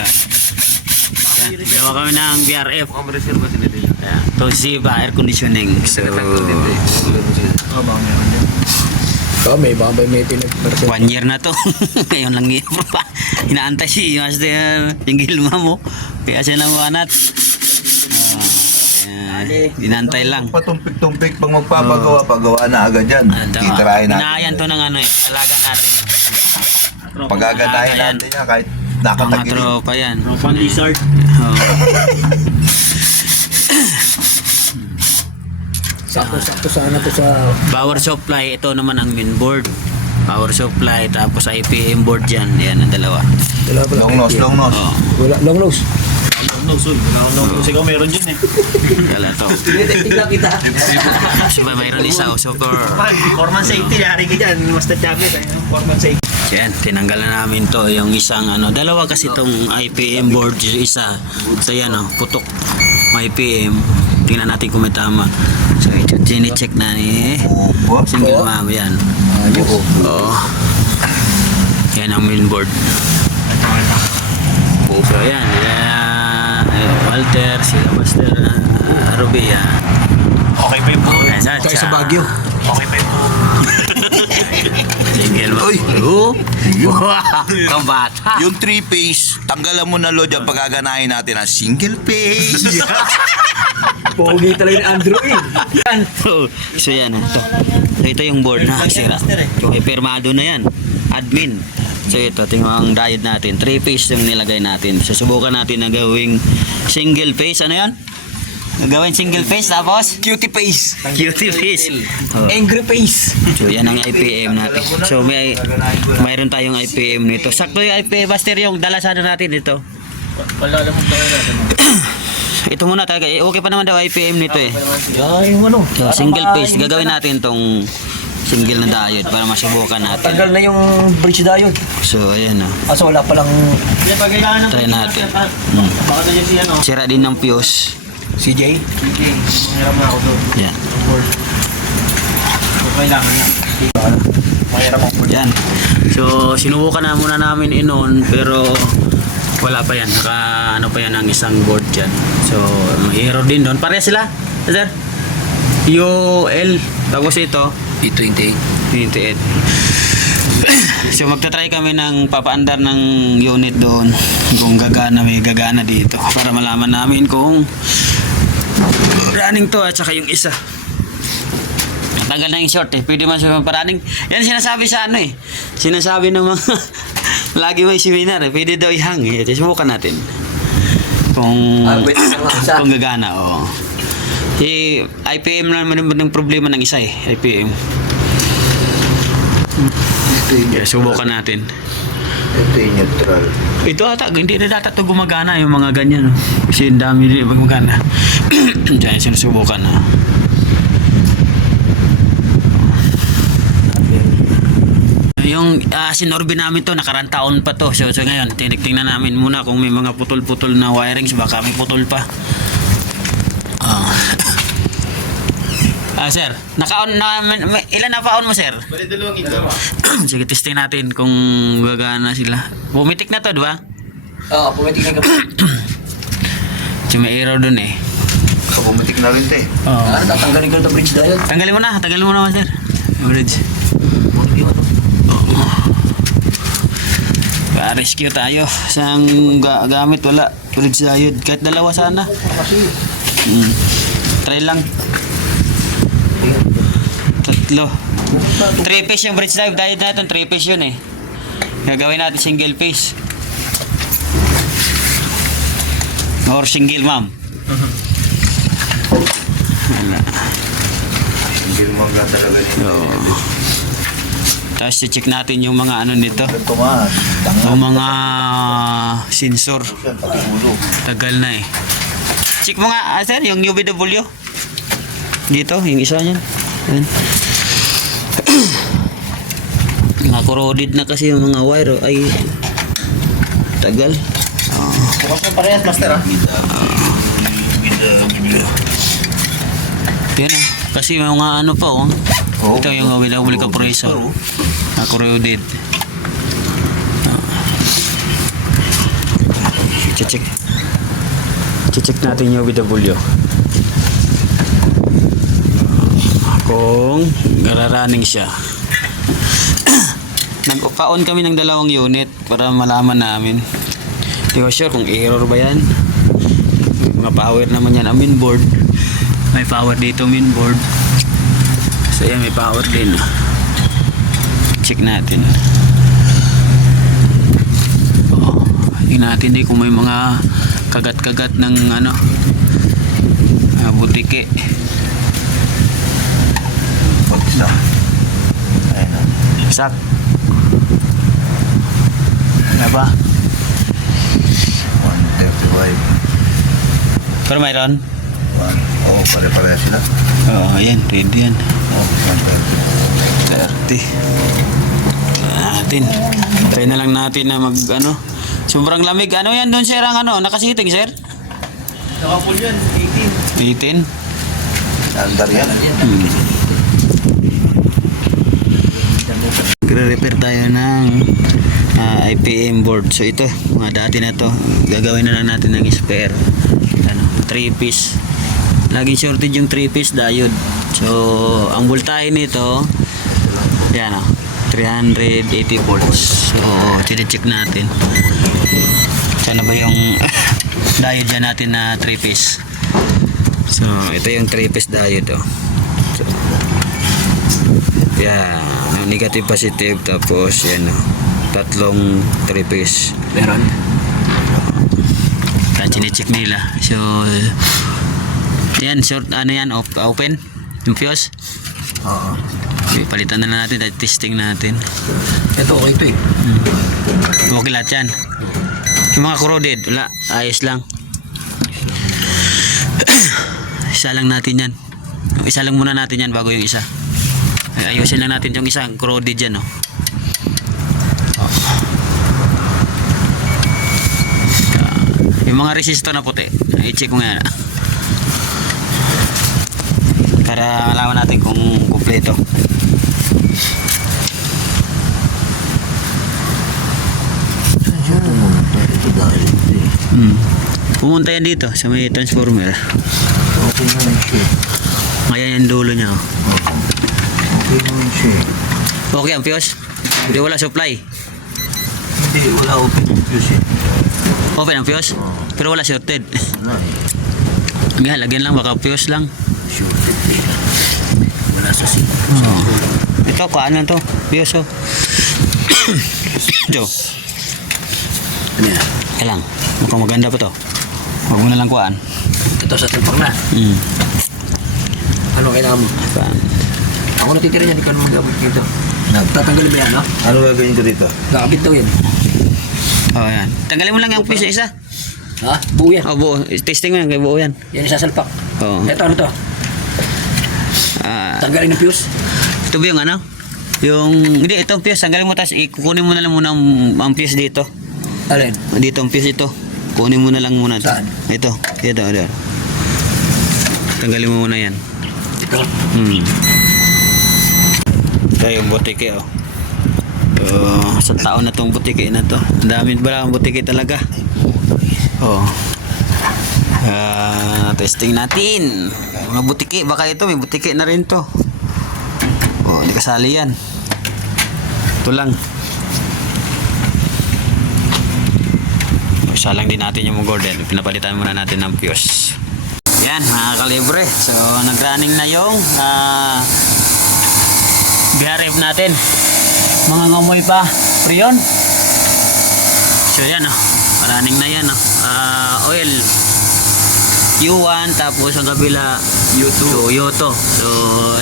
Ito. Yan, gawa kami ng BRF. Mukhang reserva sila dito. Ayan, Toshiba air conditioning. So, Baka may pinag-percent. 1 year na to. Ngayon lang yun pa. Inaantay si Master yung gilma mo. Kaya siya namuanat. Inaantay lang. Patumpik-tumpik pag magpapagawa, pagawa na agad yan. Titirahin natin. Inayan to ng ano eh. Alaga natin. Pagaganahin natin yan kahit Mga nakatagilid. tropa yan. Pang lizard. Oh. Sakto sana to sa... Power supply, ito naman ang main board. Power supply, tapos IPM board dyan. Yan ang dalawa. Dalawa pala. Long nose, long nose. Oh. Wala, long nose. No, soon. No, ikaw meron dyan eh. Kala to. Tignan kita. So, mayroon isa, super. Foreman safety, yari ka dyan. Master Chavez, foreman safety. Yan, tinanggalan namin to. Yung isang ano, dalawa kasi itong IPM board. Yung isa. So yan o, putok. IPM. Tingnan natin kung may tama. So ito, chine-check na ni single mom. Yan. Oo. Yan ang main board. So yan. Walter, sila Master Ruby. Okay pa yung buo. Tayo sa Baguio. Okay pa yung buo. Single mom. Uy! Kang bata. Yung 3-phase, tanggalan mo na load yung pagaganahin natin ang single phase. Pogi talaga yung Android. Yan. So yan. Ito yung board na sira. So pirmado na yan. Admin. So ito, tingnan ang diode natin. 3-phase yung nilagay natin. Susubukan natin na gawing single phase. Ano yan? Gawin single phase tapos? Cutie face. Cutie phase. Oh. Angry face. So yan ang IPM natin. So mayroon tayong IPM nito. Sakto yung IPM master yung dala sana natin dito. Wala alam mo tayo natin. Ito muna tayo. Okay pa naman daw IPM nito eh. Yung ano. So, single phase. Gagawin natin tong single na diode para masubukan natin. Tagal na yung bridge diode. So ayan o. Kaso wala palang Try natin. Baka na dyan si ano. Sira din ng fuse. CJ. Okay, mahirap na ako doon. Yan. Kailangan na. Mahirap ako. Yan. So sinubukan na muna namin inon pero wala pa yan. Naka ano pa yan ang isang board dyan. So may error din doon. Pareha sila. Sir. UL. Tapos ito. E28. 28. So magta-try kami ng papaandar ng unit doon kung gagana, may gagana dito para malaman namin kung running to at saka yung isa. Tagal na yung short eh. Pwede man siya pa-running. Yan sinasabi sa ano eh. Sinasabi ng mga lagi may seminar eh. Pwede daw ihang eh. Subukan natin. Kung gagana o. Si IPM naman ng problema ng isa eh. IPM. Yeah, subukan natin. Ito yung neutral. Ito ata, hindi na data ito gumagana yung mga ganyan. No? Kasi ang dami din gumagana. Diyan sinusubukan na. Yung sinorbe namin to, nakarang taon pa to. So ngayon, tingnan namin muna kung may mga putol-putol na wirings. Baka may putol pa. Sir, naka-on na, ilan na pa-on mo, sir? Pwede dalawang ito. Sige, testing natin kung gagana sila. Pumitik na to, di ba? Oo, pumitik na kami. So, may error dun eh. Kapumitik na rin ito eh. Oo. Tatanggalin ko na bridge diode. Tanggalin mo na, master. Average. Pa-rescue tayo. Sang gamit, wala. Bridge diode. Kahit dalawa sana. Try lang. Tatlo. 3-phase yung bridge diode. Diode na ito, 3-phase yun eh. Gagawin natin single phase. Or single ma'am. Wala. Hindi mo mga talaga nito. So, tapos check natin yung mga ano nito. Ito mas. Yung mga sensor. Pati ulo. Tagal na eh. Check mo nga, sir, yung UVW. Dito, yung isa niyan. Ayan. Mga corroded na kasi yung mga wire. Ay, tagal. Bukas mo parehas, master ah. Yan ah. Kasi yung mga ano pa oh. Oh, Ito yung UVW compressor. Corroded. check. Check natin yung UVW. Kung gararaning siya. Nagpa-on kami ng 2 unit para malaman namin. Di ko sure kung error ba yan. May mga power naman yan ang mainboard. May power dito mainboard. So yan, may power din. Check natin. Tingnan natin din kung may mga kagat-kagat ng ano, butike. Isa. Ayan na. Sak. Ano ba? 135. Pero mayroon? Oo, pare-pareha sila. Oo, ayan. Ready yan. Oo, 130. 30. Natin. Try na lang natin na mag ano. Sobrang lamig. Ano yan doon sir? Ang ano? Nakasiting sir? Nakapul yan, 18. 18? Andar yan. Repair tayo ng IPM board. So ito, mga dati na to. Gagawin na lang natin ng spare. Ano, 3-piece. Laging shortage yung 3-piece diode. So, ang voltahe nito, yan o, 380 volts. So, check natin. Sana ba yung diode dyan natin na 3-piece. So, ito yung 3-piece diode o. So, yan, negative positive, tapos yan o, tatlong 3-piece. Meron. Chinecheck nila. So, yan, short, ano yan, open, yung fuse. Oo. Palitan na lang natin, at testing natin. Ito okay ito eh. Okay lahat yan. Yung mga corroded, wala, ayos lang. Isa lang natin yan. Isa lang muna natin yan bago yung isa. Ayusin lang natin yung isa, corroded dyan, no? Yung mga resistor na puti, i-check mo nga para malaman natin kung kumpleto. Pumunta yan dito sa may transformer. Okay naman siya. Ngayon yung dulo niya. Okay naman siya. Okay ang fuse? Hindi wala supply. Hindi, wala open fuse eh. Open ang fuse? Pero wala shorted. Wala eh. Nga, lagyan lang, baka fuse lang. Shorted eh. Wala sa sink. Ito, kaano to? Fuse oh. Joe. Ano yan? Kaya lang, mukhang maganda pa to. Huwag mo na lang kuhaan. Ito sa tempak na. Ano kailangan mo? Kuhaan. Ako natitira niya, di ka naman gabit dito. Tatanggalin mo yan, no? Ano gagawin ko dito? Gabit daw yan. Oh, yan. Tanggalin mo lang yung fuse isa. Ha? Buo yan. Oh, buo. Testing mo yan, kay buo yan. Yan isasalpak. Oo. Ito, ano to? Ah, Tanggalin ng fuse. ito ba yung ano? Yung, hindi, itong fuse. Tanggalin mo, tapos ikukunin mo na lang muna ang fuse dito. Alin? Dito ang fuse ito. Kunin mo na lang muna. Saan? Ito. Ito. Tanggalin mo muna yan. Ito. Ito yung butike oh. Sa taon na tong butike na to. Ang dami ba ang butike talaga. Oh. Testing natin. Mga butike. Baka ito may butike na rin to. Oh, hindi kasali yan. Ito lang. Isa lang din natin yung gorden. Pinapalitan muna natin ng fuse. Yan, mga kalibre. So, nag-running na yung BRF natin. Mga ngamoy pa. Prion. So, yan oh. Running na yan oh. Oil. U1 tapos ang kabila U2. U2. So,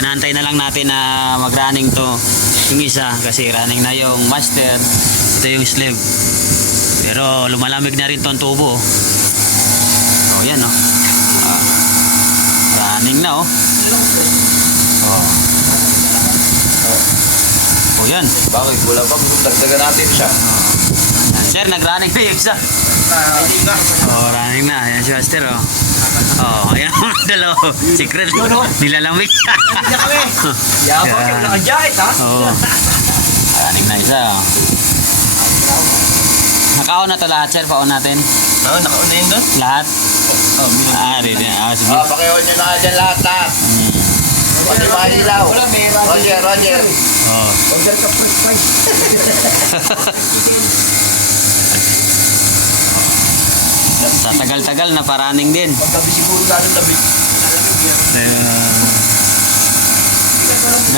inaantay na lang natin na mag-running to yung isa kasi running na yung master. Ito yung slave. Pero lumalamig na rin tong tubo. Oh, yan oh. Running na oh. Oh, yan. Bakit? Wala pa. Dagdagan natin siya. Sir, nag-running na yung isa. Oh, running na. Yan si Master oh. Oh, ayan ang dalawa. Secret. Nilalamig. Hindi na kami. Yabang yung naka-jacket ha. Oh. Running na isa oh. Naka-on na to lahat sir. Pa-on natin. Oo, nakauna yun doon. Lahat? Ready. Sige. Pakiwan nyo na nga dyan lahat. Pati mga ilaw. Roger. Oh. Order ka first price. Sa tagal-tagal na paraning din. Paggabi siguro lalo tabi.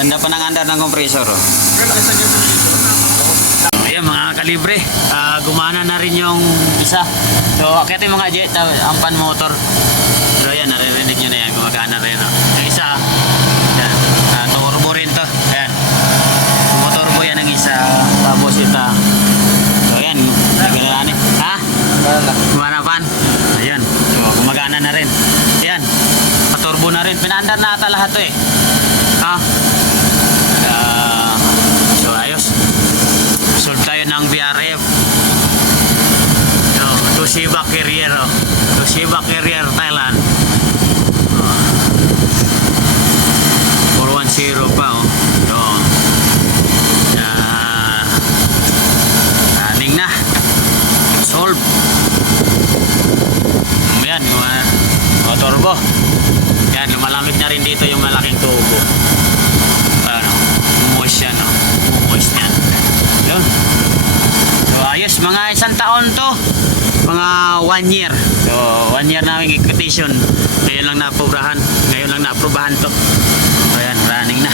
Ganda pa ng andar ng compressor. Oh. Ayan mga kalibre, gumana na rin yung isa. So akitin mga jet, ang pan motor. So ayan, naririnig nyo na yan, gumagana rin. Oh. Yung isa, yan, turbo rin to. Ayan, motorbo yan ang isa. Tapos ito. So ayan, nagalanin. Ha? Gumana pan. Ayan, so gumagana na rin. Ayan, paturbo na rin. Pinaandar na ata lahat to eh. Ha? So ayos. Sold tayo ng VRF. So, Toshiba Carrier. Oh. Toshiba Carrier Thailand. 410 pa. Oh. So, running na. Solve. Ayan, turbo. Yan, lumalamig na rin dito yung malaking tubo. Ano, moist yan. Oh. Moist yan. Yun. So ayos, mga isang taon to. Mga 1 year. So 1 year namin quotation. Ngayon lang na-aprobahan to. Ayan, running na.